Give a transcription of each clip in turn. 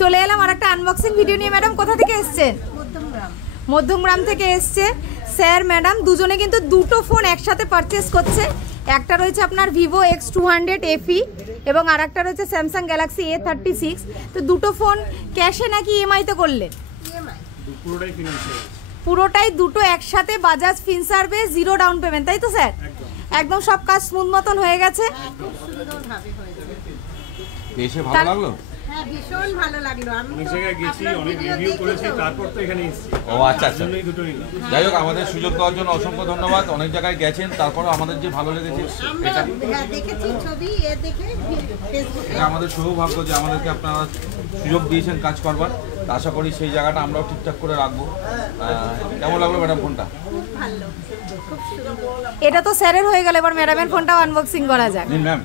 চলে এলাম আর একটা আনবক্সিং ভিডিও নিয়ে। ম্যাডাম কোথা থেকে এসেছেন? মধ্যমগ্রাম থেকে এসছে স্যার ম্যাডাম দুজনে কিন্তু দুটো ফোন একসাথে পারচেস করছে। একটা রয়েছে আপনার ভিভো X200 FE এবং আর একটা রয়েছে স্যামসাং গ্যালাক্সি A36। তো দুটো ফোন ক্যাশে নাকি ইএমআইতে করলেন? পুরোটাই দুটো একসাথে বাজাজ ফিনসার্ভে 0 ডাউন পেমেন্ট, তাই তো স্যার? একদম সব কাজ স্মুথ মতন হয়ে গেছে। এসে ভালো লাগলো? হ্যাঁ, ভীষণ ভালো লাগলো। আমি অনেক জায়গায় গেছি, অনেক রিভিউ করেছি, তারপর তো এখানে এসেছি। ও আচ্ছা আচ্ছা, যাই হোক আমাদের সুযোগ দেওয়ার জন্য অসংখ্য ধন্যবাদ। অনেক জায়গায় গেছেন, তারপরে আমাদের যে ভালো লেগেছে এটা দেখেছি ছবি দেখে ফেসবুকে। এটা আমাদের সৌভাগ্য যে আমাদেরকে আপনারা সুযোগ দিয়েছেন কাজ করবার। আশা করি সেই জায়গাটা আমরাও ঠিকঠাক করে রাখবো। কেমন লাগলো ম্যাডাম ফোনটা? খুব ভালো, খুব সুন্দর। এটা তো স্যারের হয়ে গেল, এবার ম্যাডামের ফোনটাও আনবক্সিং করা যাক। ম্যাম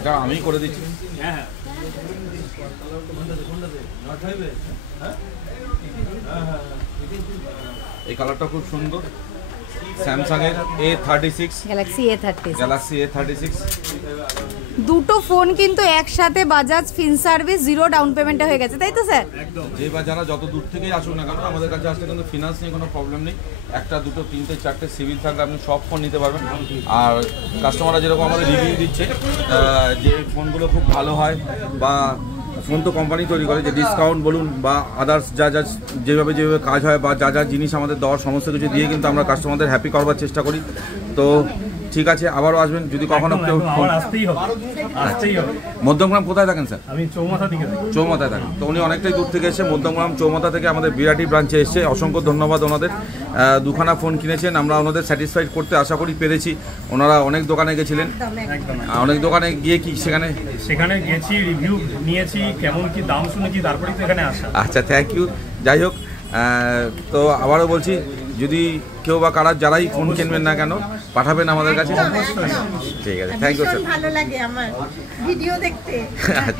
এটা আমি করে দিচ্ছি। হ্যাঁ হ্যাঁ, এই কালারটা খুব সুন্দর। স্যামসাং এর A36, গ্যালাক্সি A36 A36 দুটো ফোন কিন্তু একসাথে বাজাজ ফিনসার্ভিস 0 ডাউন পেমেন্টে হয়ে গেছে, তাই তো স্যার? একদম। যে বা যারা যত দূর থেকেই আসুন না কেন আমাদের কাছে আসলে কিন্তু ফিনান্স নিয়ে কোনো প্রবলেম নেই। একটা দুটো তিনটে চারটে সিভিল থাকলে আপনি সব ফোন নিতে পারবেন। আর কাস্টমাররা যেরকম আমাদের রিভিউ দিচ্ছে যে ফোনগুলো খুব ভালো হয়, বা ফোন তো কোম্পানি তৈরি করে, যে ডিসকাউন্ট বলুন বা আদার্স যা যা যেভাবে কাজ হয় বা যা যা জিনিস আমাদের দেওয়ার সমস্ত কিছু দিয়ে কিন্তু আমরা কাস্টমারদের হ্যাপি করবার চেষ্টা করি। তো ঠিক আছে, আবারও আসবেন যদি কখনো কেউ। আসতেই হবে। মধ্যমগ্রাম কোথায় থাকেন স্যার? আমি চৌমাথা থেকে থাকি। চৌমাথায় থাকেন, তো উনি অনেকটাই দূর থেকে এসে মধ্যমগ্রাম চৌমাথা থেকে আমাদের বিরাটি ব্রাঞ্চে এসছে। অসংখ্য ধন্যবাদ ওনাদের। দুখানা ফোন কিনেছেন, আমরা ওনাদের স্যাটিসফাইড করতে আশা করি পেরেছি। ওনারা অনেক দোকানে গেছিলেন, অনেক দোকানে গিয়ে কি সেখানে গেছি, রিভিউ নিয়েছি, কেমন কি দাম শুনেছি, তারপরেই তো এখানে আসা। আচ্ছা, থ্যাংক ইউ। যাই হোক, তো আবারও বলছি যদি কেউ বা কারা যারাই ফোন কিনবেন না কেন পাঠাবেন আমাদের কাছে। ঠিক আছে, থ্যাংক ইউ স্যার। ভালো লাগে আমার ভিডিও দেখতে।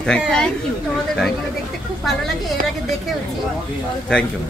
থ্যাংক ইউ, তোমাদের ভিডিও দেখতে খুব ভালো লাগে, এর আগে দেখেওছি। Thank you.